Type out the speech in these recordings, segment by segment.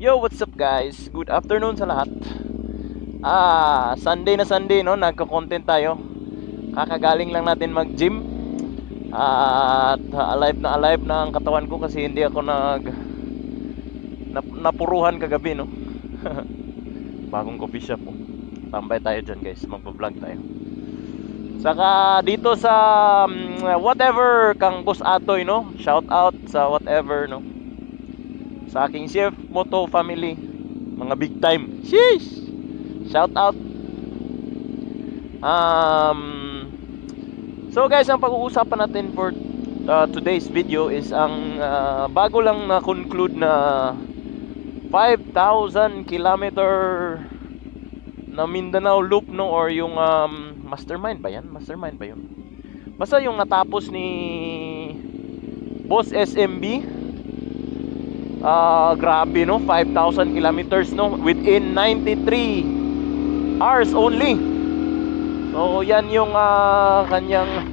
Yo, what's up guys? Good afternoon sa lahat. Sunday na Sunday no, nagko-content tayo. Kakagaling lang natin mag-gym. At alive na ang katawan ko kasi hindi ako napuruhan kagabi no. Bagong coffee shop oh. Tambay tayo dyan guys, magpo-vlog tayo. Saka dito sa whatever kang Boss Atoy no, shout out sa whatever no. Sa aking chef Moto family, mga big time. Sheesh! Shout out. So guys, ang pag-uusapan natin for today's video is ang bago lang na conclude na 5,000 kilometer na Mindanao loop no, or yung mastermind ba yan? Mastermind ba yun? Basta yung natapos ni Boss SMB. Grabe no, 5,000 kilometers no, within 93 hours only. So yan yung kanyang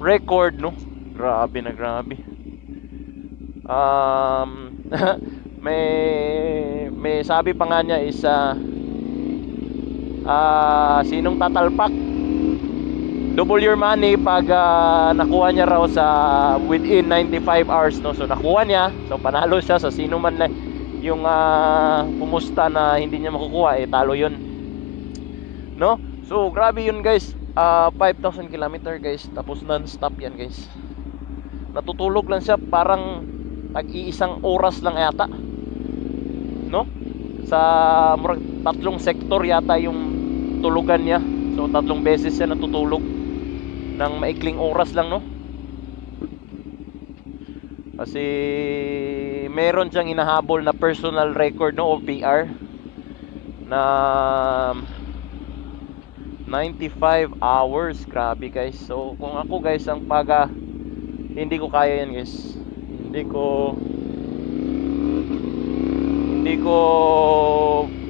record no. Grabe na grabe. May sabi pa nga niya is sinong tatalpak double your money pag nakuha niya raw sa within 95 hours no. So nakuha niya, so panalo siya. So sino man na yung pumusta na hindi niya makukuha, talo yun no. So grabe yun guys, 5,000 kilometer guys, tapos non-stop yan guys. Natutulog lang siya, parang tag-iisang oras lang yata no, sa tatlong sektor yata yung tulugan niya. So 3 beses siya natutulog ng maikling oras lang no. Kasi meron siyang inahabol na personal record no, o PR na 95 hours. Grabe guys. So kung ako guys, ang hindi ko kaya yan guys.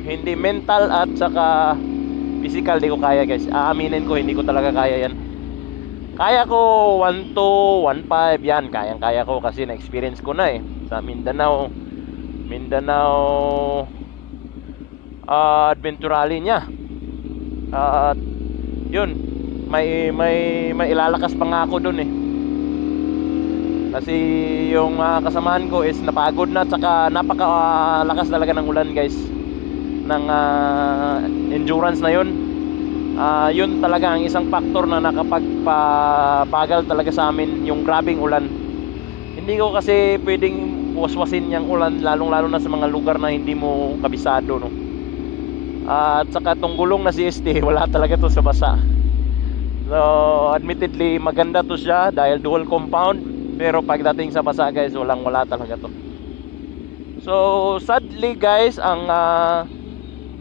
Hindi mental at saka physical, di ko kaya guys. Aaminin ko, hindi ko talaga kaya yan. Kaya ko 1-2, 1-5 yan, kaya ko kasi na-experience ko na sa Mindanao Adventure Rally niya. At yun, may ilalakas pa nga ako dun kasi yung kasamahan ko is napagod na, at saka napakalakas talaga ng ulan guys, ng endurance na yun. Yun talaga ang isang factor na nakapagpabagal talaga sa amin, yung grabing ulan. Hindi ko kasi pwedeng waswasin yung ulan, lalong-lalo na sa mga lugar na hindi mo kabisado no. At saka tong gulong na CST wala talaga to sa basa. So admittedly maganda to siya dahil dual compound, pero pagdating sa basa guys, wala talaga to. So sadly guys, ang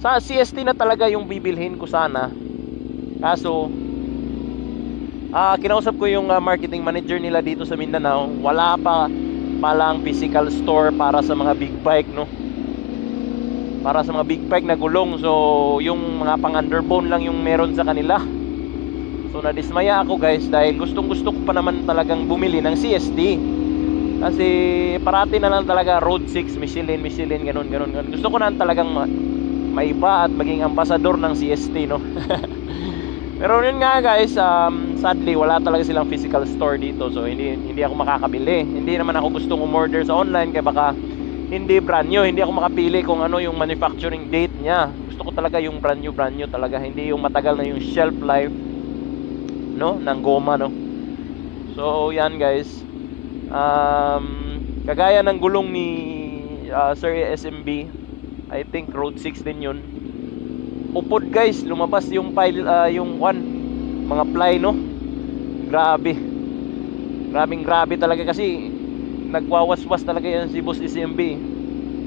sa CST na talaga yung bibilhin ko sana. Kaso kinausap ko yung marketing manager nila dito sa Mindanao. Wala pa palang physical store para sa mga big bike no, para sa mga big bike na gulong. So yung mga pang underbone lang yung meron sa kanila. So nadismaya ako guys, dahil gustong gusto ko pa naman talagang bumili ng CST. Kasi parati na lang talaga Road 6, Michelin, ganun. Gusto ko na talagang maiba at maging ambasador ng CST no. Pero yun nga guys, sadly wala talaga silang physical store dito. So hindi ako makakabili. Hindi naman ako gustong umorder sa online, kaya baka hindi brand new, hindi ako makapili kung ano yung manufacturing date niya. Gusto ko talaga yung brand new talaga, hindi yung matagal na yung shelf life no ng goma no. So yan guys, kagaya ng gulong ni Sir SMB, I think Road 6 din yun. Upod guys, lumabas yung pile, yung mga ply no. Grabe talaga, kasi nagwawaswas talaga yan si Boss SMB.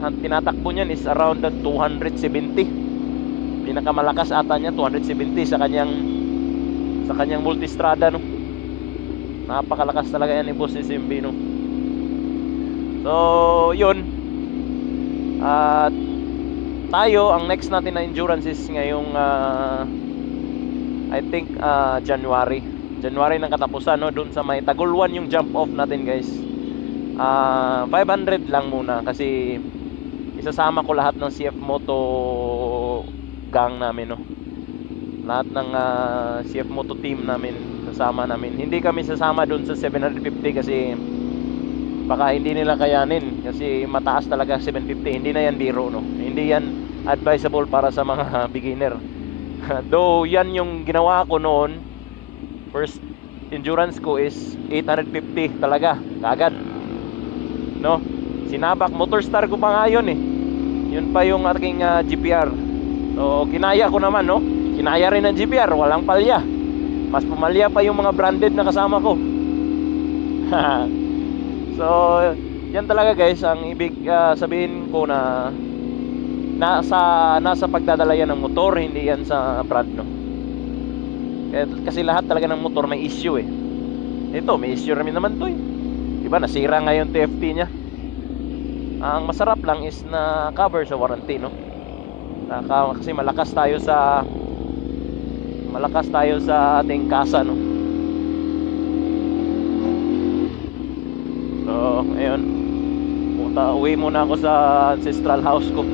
Ang tinatakbo niyan is around 270. Pinakamalakas ata niya 270 sa kanyang multistrada no. Napakalakas talaga yan ni Boss SMB no. So yun, at tayo, ang next natin na endurance is ngayong I think January ng katapusan no, doon sa may Tagulwan yung jump off natin guys. 500 lang muna kasi isasama ko lahat ng CF Moto gang namin, no. Lahat ng CF Moto team namin sasama namin. Hindi kami sasama doon sa 750 kasi baka hindi nila kayanin kasi mataas talaga 750. Hindi na yan biro, no. Hindi yan advisable para sa mga beginner. Though yan yung ginawa ko noon, first endurance ko is 850 talaga kagad, no. Sinabak motor star ko pa nga yun, eh. Yun pa yung aking GPR. So kinaya ko naman, no. Kinaya rin ng GPR, walang palya. Mas pumalya pa yung mga branded na kasama ko. So yan talaga guys ang ibig sabihin ko na nasa pagdadala yan ng motor, hindi yan sa brand, no. Kasi lahat talaga ng motor may issue, eh. Ito may issue rin naman to, eh. Diba nasira nga yung TFT nya. Ang masarap lang is na cover sa warranty, no. Kasi malakas tayo sa ating kasa, no. So ayun, uwi muna ako sa ancestral house ko,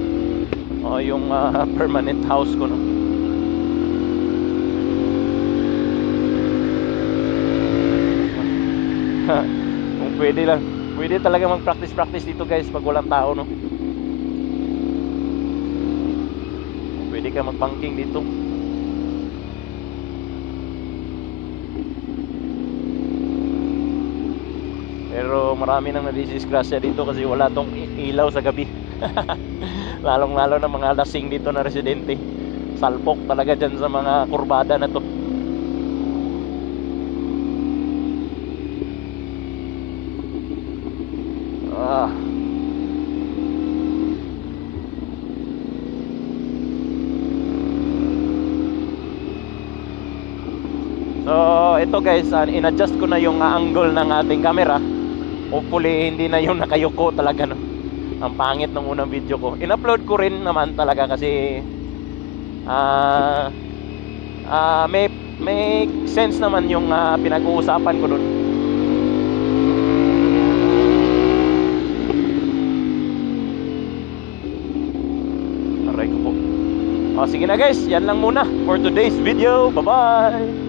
o yung permanent house ko, no. Kung pwede talaga mag-practice dito guys pag walang tao, no. Pwede ka mag-banking dito. Pero marami nang nadidisgrasya dito kasi wala tong ilaw sa gabi. Lalong-lalo na mga lasing dito na residente. Salpok talaga dyan sa mga kurbada na to. So ito guys, in-adjust ko na yung angle ng ating camera. Hopefully hindi na yung nakayuko talaga, no. Ang pangit ng unang video ko. In-upload ko rin naman talaga kasi may sense naman yung pinag-uusapan ko dun. Aray ko po. Sige na guys, yan lang muna for today's video. Bye bye.